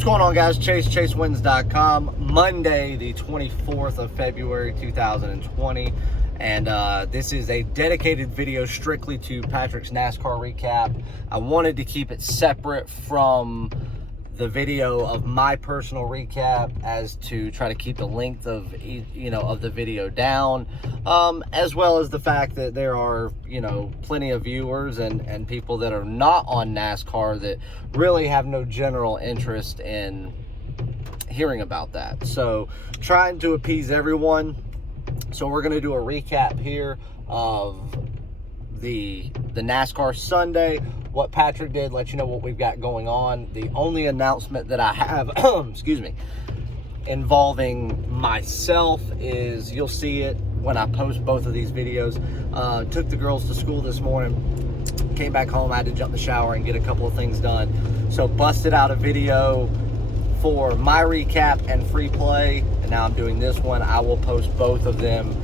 What's going on, guys? ChaseWins.com. Monday, the 24th of February, 2020. And this is a dedicated video strictly to Patrick's NASCAR recap. I wanted to keep it separate from the video of my personal recap, as to try to keep the length of of the video down, as well as the fact that there are plenty of viewers and people that are not on NASCAR that really have no general interest in hearing about that. So trying to appease everyone. So we're going to do a recap here of the NASCAR Sunday, what Patrick did, let you know what we've got going on. The only announcement that I have, excuse me, involving myself is, you'll see it when I post both of these videos. Took the girls to school this morning, came back home, I had to jump in the shower and get a couple of things done. So busted out a video for my recap and free play, and now I'm doing this one. I will post both of them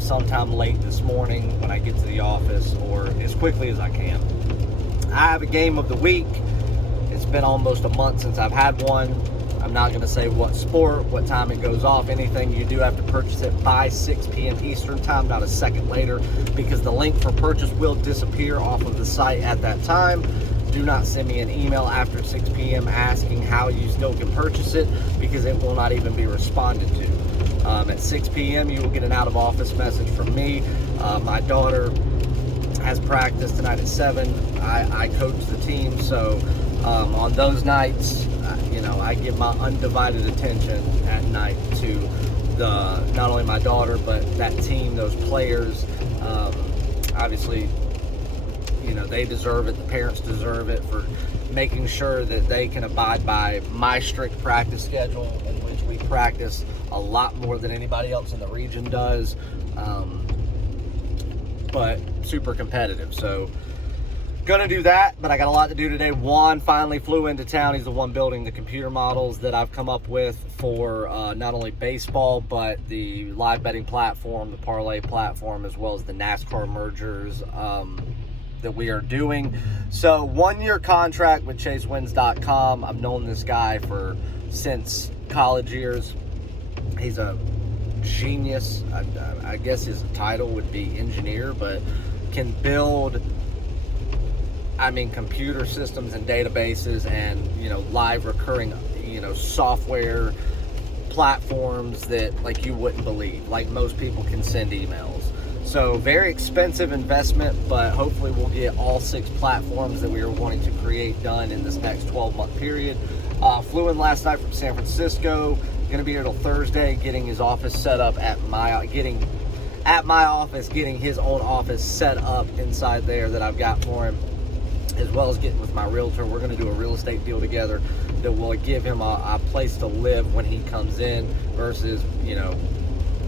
sometime late this morning when I get to the office, or as quickly as I can. I have a game of the week. It's been almost a month since I've had one. I'm not going to say what sport, what time it goes off, anything. You do have to purchase it by 6 p.m. Eastern time, not a second later, because the link for purchase will disappear off of the site at that time. Do not send me an email after 6 p.m. asking how you still can purchase it, because it will not even be responded to. At 6 p.m. you will get an out-of-office message from me. My daughter has practice tonight at 7. I coach the team, so on those nights, I give my undivided attention at night to not only my daughter, but that team, those players. Obviously, they deserve it. The parents deserve it for making sure that they can abide by my strict practice schedule, in which we practice a lot more than anybody else in the region does, but super competitive. So gonna do that, but I got a lot to do today. Juan finally flew into town. He's the one building the computer models that I've come up with for not only baseball, but the live betting platform, the parlay platform, as well as the NASCAR mergers that we are doing. So 1-year contract with ChaseWins.com. I've known this guy since college years. He's a genius. I guess his title would be engineer, but can build, computer systems and databases and, live recurring, software platforms that you wouldn't believe. Like most people can send emails. So very expensive investment, but hopefully we'll get all 6 platforms that we are wanting to create done in this next 12-month period. Flew in last night from San Francisco. Going to be here till Thursday, getting his office set up at my office, getting his own office set up inside there that I've got for him, as well as getting with my realtor. We're going to do a real estate deal together that will give him a place to live when he comes in, versus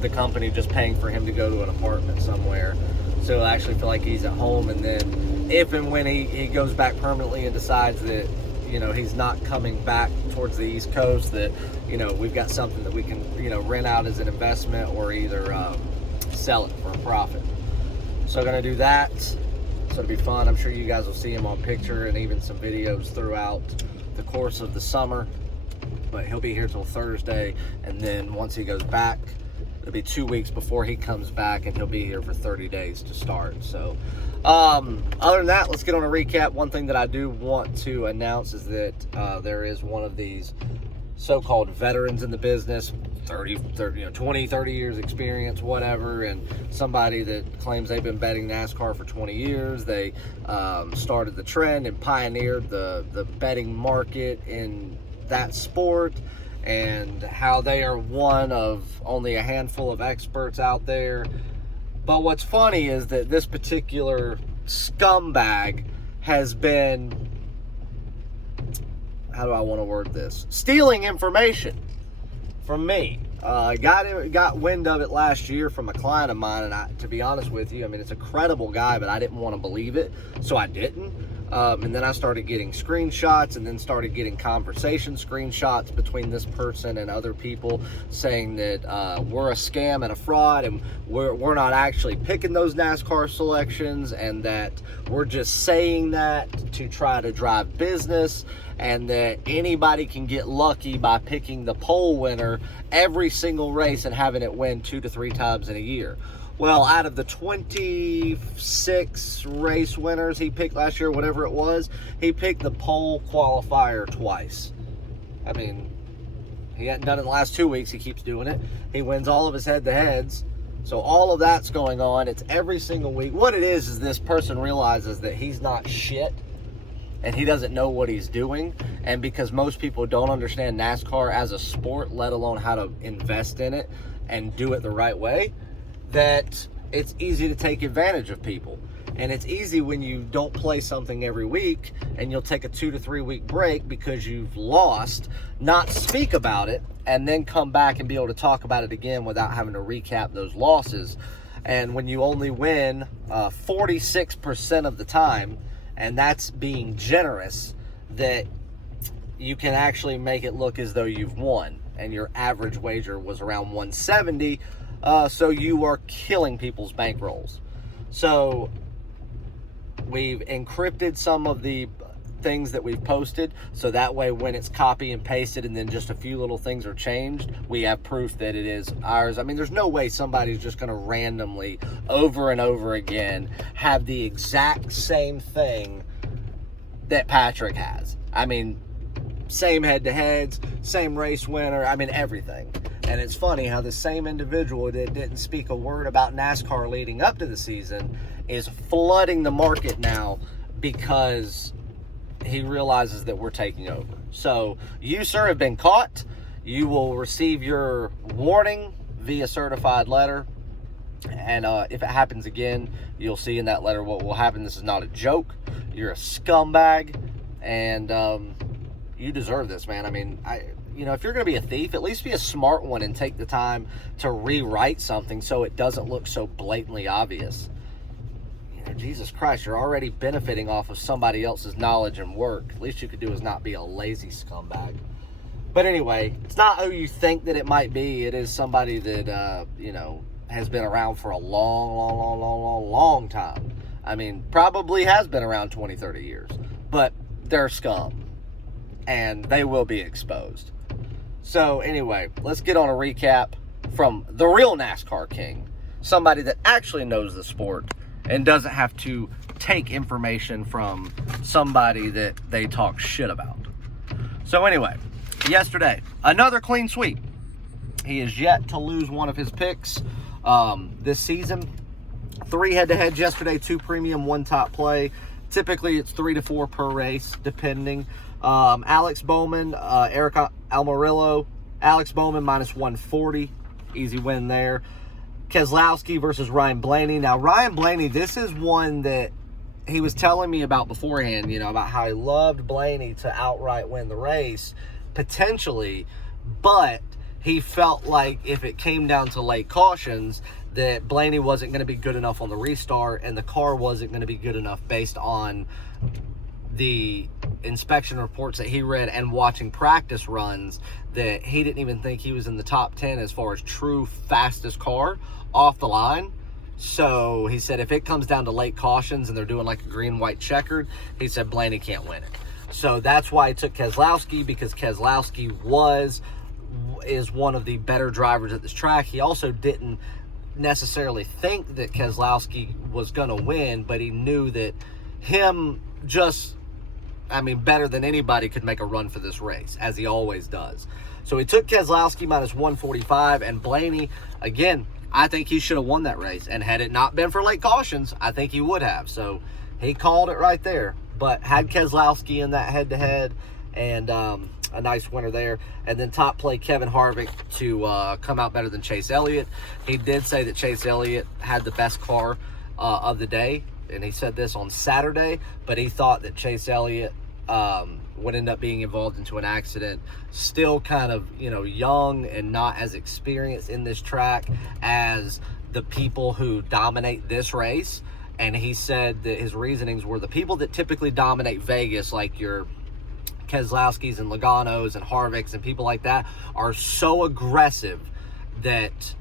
the company just paying for him to go to an apartment somewhere. So he'll actually feel like he's at home. And then if and when he goes back permanently and decides that he's not coming back towards the East Coast, that we've got something that we can rent out as an investment, or either sell it for a profit. So gonna do that. So it'll be fun. I'm sure you guys will see him on picture and even some videos throughout the course of the summer. But he'll be here till Thursday, and then once he goes back, it'll be 2 weeks before he comes back, and he'll be here for 30 days to start. So other than that, let's get on a recap. One thing that I do want to announce is that there is one of these so-called veterans in the business, 20, 30 years experience, whatever, and somebody that claims they've been betting NASCAR for 20 years. They started the trend and pioneered the betting market in that sport, and how they are one of only a handful of experts out there. But what's funny is that this particular scumbag has been, how do I want to word this, stealing information from me. Got wind of it last year from a client of mine, and to be honest with you, it's a credible guy, but I didn't want to believe it, so I didn't. And then I started getting screenshots, and then started getting conversation screenshots between this person and other people saying that we're a scam and a fraud, and we're not actually picking those NASCAR selections, and that we're just saying that to try to drive business, and that anybody can get lucky by picking the pole winner every single race and having it win 2 to 3 times in a year. Well, out of the 26 race winners he picked last year, whatever it was, he picked the pole qualifier twice. I mean, he hadn't done it in the last 2 weeks. He keeps doing it. He wins all of his head-to-heads. So all of that's going on. It's every single week. What it is this person realizes that he's not shit, and he doesn't know what he's doing. And because most people don't understand NASCAR as a sport, let alone how to invest in it and do it the right way, that it's easy to take advantage of people. And it's easy when you don't play something every week and you'll take a 2 to 3 week break because you've lost, not speak about it, and then come back and be able to talk about it again without having to recap those losses. And when you only win 46% of the time, and that's being generous, that you can actually make it look as though you've won, and your average wager was around 170. So you are killing people's bankrolls. So we've encrypted some of the things that we've posted, so that way when it's copy and pasted and then just a few little things are changed, we have proof that it is ours. I mean, there's no way somebody's just going to randomly, over and over again, have the exact same thing that Patrick has. I mean, same head-to-heads, same race winner, I mean, everything. And it's funny how the same individual that didn't speak a word about NASCAR leading up to the season is flooding the market now because he realizes that we're taking over. So you, sir, have been caught. You will receive your warning via certified letter. And if it happens again, you'll see in that letter what will happen. This is not a joke. You're a scumbag. And you deserve this, man. I mean, you know, if you're going to be a thief, at least be a smart one and take the time to rewrite something so it doesn't look so blatantly obvious. You know, Jesus Christ, you're already benefiting off of somebody else's knowledge and work. At least you could do is not be a lazy scumbag. But anyway, it's not who you think that it might be. It is somebody that, you know, has been around for a long time. I mean, probably has been around 20, 30 years. But they're scum. And they will be exposed. So anyway, let's get on a recap from the real NASCAR king. Somebody that actually knows the sport and doesn't have to take information from somebody that they talk shit about. So anyway, yesterday, another clean sweep. He is yet to lose one of his picks this season. 3 head-to-heads yesterday, 2 premium, 1 top play. Typically, it's 3 to 4 per race, depending. Alex Bowman, Eric Almirillo. Alex Bowman minus 140. Easy win there. Keselowski versus Ryan Blaney. Now, Ryan Blaney, this is one that he was telling me about beforehand, you know, about how he loved Blaney to outright win the race, potentially, but he felt like if it came down to late cautions, that Blaney wasn't going to be good enough on the restart, and the car wasn't going to be good enough based on the inspection reports that he read and watching practice runs, that he didn't even think he was in the top 10 as far as true fastest car off the line. So he said if it comes down to late cautions and they're doing like a green-white checkered, he said Blaney can't win it. So that's why he took Keselowski, because Keselowski is one of the better drivers at this track. He also didn't necessarily think that Keselowski was going to win, but he knew that him just, I mean, better than anybody could make a run for this race, as he always does. So he took Keselowski minus 145, and Blaney, again, I think he should have won that race. And had it not been for late cautions, I think he would have. So he called it right there. But had Keselowski in that head-to-head, and a nice winner there. And then top play Kevin Harvick to come out better than Chase Elliott. He did say that Chase Elliott had the best car of the day, and he said this on Saturday, but he thought that Chase Elliott would end up being involved into an accident. Still kind of, you know, young and not as experienced in this track as the people who dominate this race. And he said that his reasonings were the people that typically dominate Vegas, like your Keselowskis and Logano's and Harvicks and people like that, are so aggressive that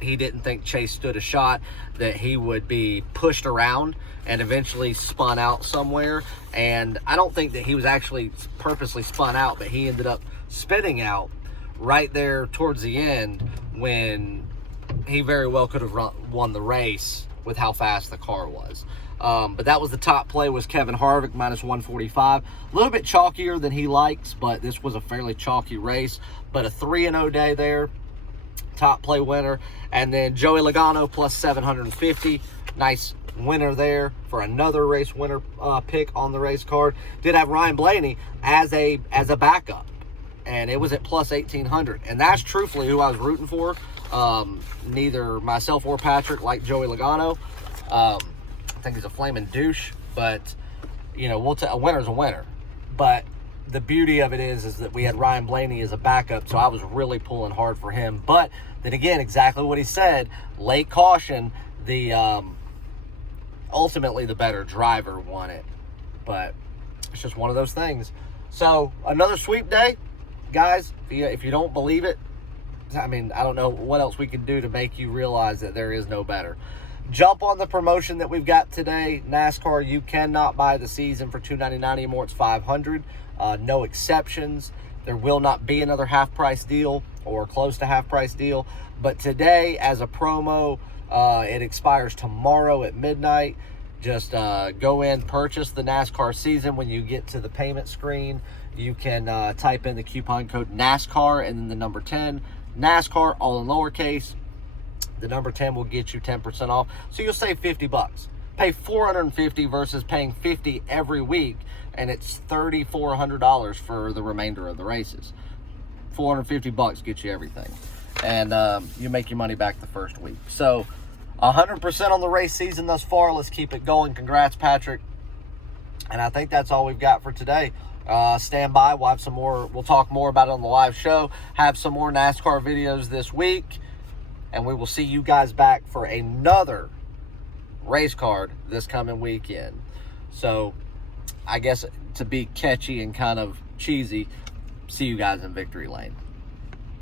he didn't think Chase stood a shot, that he would be pushed around and eventually spun out somewhere. And I don't think that he was actually purposely spun out, but he ended up spinning out right there towards the end when he very well could have won the race with how fast the car was. But that was the top play, was Kevin Harvick, minus 145. A little bit chalkier than he likes, but this was a fairly chalky race. But a 3-0 day there, top play winner. And then Joey Logano plus 750. Nice winner there for another race winner pick on the race card. Did have Ryan Blaney as a backup, and it was at plus 1800. And that's truthfully who I was rooting for. Neither myself or Patrick like Joey Logano. I think he's a flaming douche, but you know, a winner's a winner. But the beauty of it is that we had Ryan Blaney as a backup, so I was really pulling hard for him. But then again, exactly what he said, late caution, ultimately the better driver won it. But it's just one of those things. So another sweep day, guys. If you don't believe it, I mean, I don't know what else we can do to make you realize that there is no better. Jump on the promotion that we've got today. NASCAR, you cannot buy the season for $299 anymore. It's $500. No exceptions. There will not be another half-price deal or close to half-price deal. But today, as a promo, it expires tomorrow at midnight. Just go in, purchase the NASCAR season. When you get to the payment screen, you can type in the coupon code NASCAR and then the number 10. NASCAR, all in lowercase. The number 10 will get you 10% off. So you'll save $50. Pay $450 versus paying $50 every week, and it's $3,400 for the remainder of the races. $450 gets you everything. And you make your money back the first week. So 100% on the race season thus far. Let's keep it going. Congrats, Patrick. And I think that's all we've got for today. Stand by. We'll have some more. We'll talk more about it on the live show. Have some more NASCAR videos this week. And we will see you guys back for another race card this coming weekend. So I guess to be catchy and kind of cheesy, see you guys in victory lane.